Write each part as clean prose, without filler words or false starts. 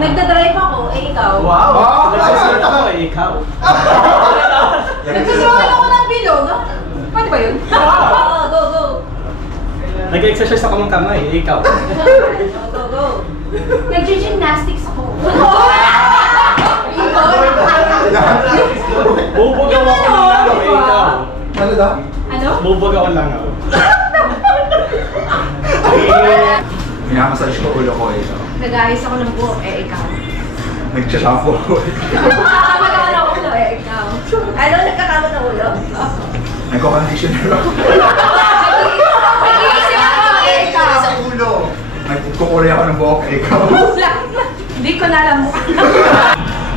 Nagdadrive ako, eh ikaw. Wow! Nagsusulat ako, eh ikaw. Nagsusulat ako ng bilog. Pwede ba yun? Oo, go, go. Nag-exercise ako ng kamay, eh ikaw. Go, go. Nag-gymnastics ako. Bubugaw ako ng langaw, eh ikaw. Ano daw? Ano? Bubugaw ang langaw. Minamassage ko ulo ko ito. Nag-ayos ako ng buhok, eh ikaw. Nag-shampoo ko ito. Nagkakamot ako ng ulo, eh ikaw. Ano? Nagkakamot ng ulo? Nagko-conditioner ako. Nag-iisip ako, eh ikaw. Sa ulo. Nagkukulay ako ng buhok, eh ikaw. Hindi ko na alam mo.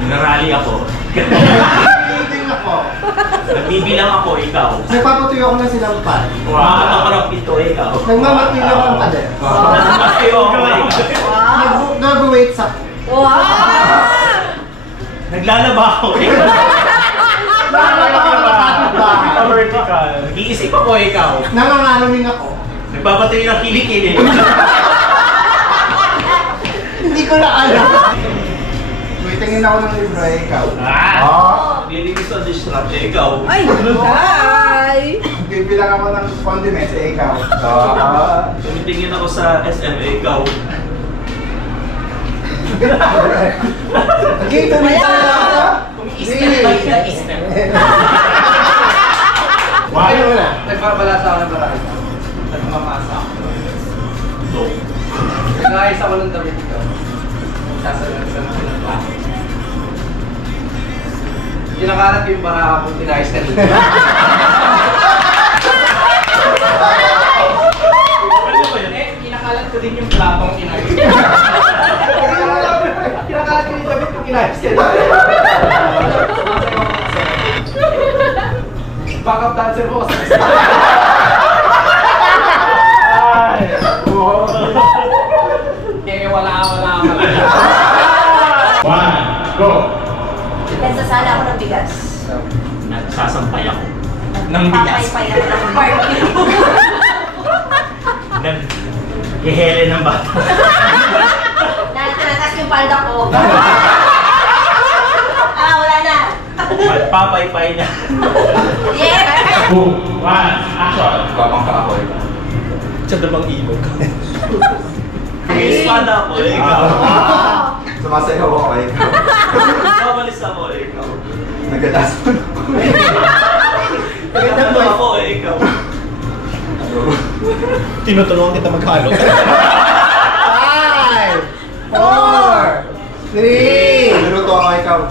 Narally ako. Hindi ako. Nagbibilang ako, ikaw. Nagpapatuyo ako ng sinampal. Wow! Ako ng pito, ikaw. Nagmamatilo ako ng pader. Nagmamatilo ako, ikaw. Nag-weights ako. Wow! Naglalaba ako, ikaw. Vertical. Nag-iisip ako, ikaw. Nangangalaming ako. Nagpapatuloy ng kilikili. Hindi ko na alam. Tingin ako ng libro, eh ikaw. Nilinis ang distract, ikaw. Ay! Ay! Bibilang ako ng condiments, eh ikaw. Tumitingin ako sa SM, ikaw. Okay, tuloy na ako. Umi-step by step. Ano na? Nagbabalasa ako ng barangay. Nagmamasa ako. No. Nag-ayos ako ng damit ko. Sasalan sa mga ng klase. Kinakalat ko yung baraka kong tinayos na dito. Ano ba yun? Kinakalat ko din yung platong tinayos. Kinakalat ko yung damit ko tinayos na dito. Backup dancer mo kasi. Wala. One, go! Nagsasala ako ng bigas. Nagsasampay ako. Ng bigas. Papay-pay ako ng barbecue. Nag-hihele ng bata. Natatas yung palda ko. Wala na. Magpapay-pay niya. Yeah! Boom! One, action! Babang ka ako, eh. Sa dabang ilog. Espada ako, ikaw. Sumasayaw ako, eh ikaw. Babalis ako, ikaw. Nagadas mo na ako. Nagdadalo ako, ikaw. Tinutulungan kita maghalo. 5, 4, 3. Niluto ako, ikaw.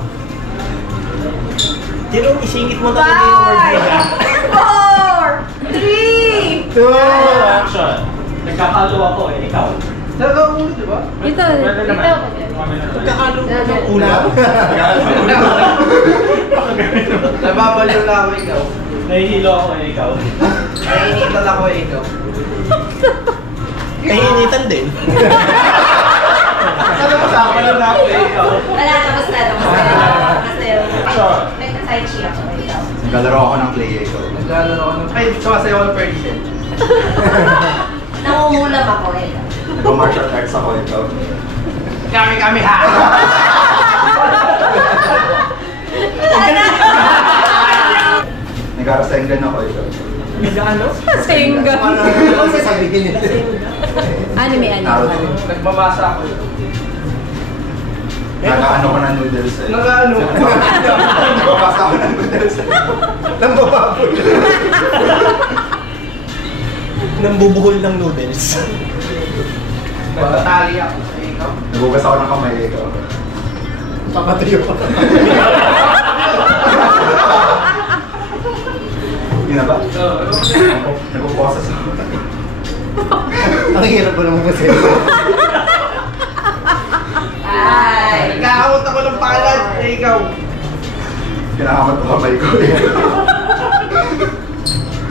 Tinong isingit mo talaga yung word nila. 4, 3. 2. Action. Nagkakalo ako, ikaw. Talaga ulo, di ba? Ito. Nagkakalo ko ng ulam. Nababaliw na ako ikaw. Nahihilo ako, ikaw. Nainitan ako ikaw. Nahihinitan din. Ano ba sa akin? Nahihilo na ako, ikaw. Wala, tapos na. Tapos na yun. Nagka-side chick ako ikaw. Naglalaro ako ng play, ikaw. Naglalaro ako ng... Ay, sumasayaw ako ng Persian. Nangungulam ako ikaw. Nag-martial arts ako, ikaw. Kami ha! Nag-arasengan ako, ikaw. Nag-ano? Senga. Ano sasabihin nila? Anime. Nagmamasa ako. Nag-ano ko ng noodles, eh. Nag-ano? Nagpapasa ako ng noodles, eh. Nang bababoy. Nambubuhol ng noodles. Nagtatali ako sa ikaw. Nagugas ako ng kamay, ikaw. Papatuyo ko. Yun na ba? Nagpuposes ako. Ang hirap ko naman kasi. Ay. Nagkakamot ako ng palad sa ikaw. Kinakamot ko kamay ko, eh.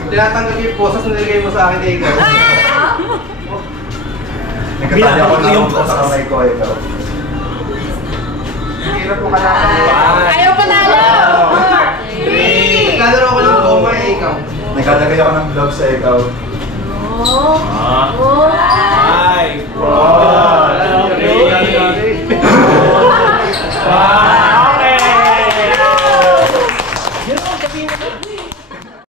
Tinatanggal yung posas na nilagay mo sa akin na ikaw. Nagkatali ako ng sa kamay ko, ikaw. Hirap mo kalaman. Ayaw panalo! Naglalaro ako ng goma ikaw. Nagkalagay ako ng gloves sa ikaw. Oh.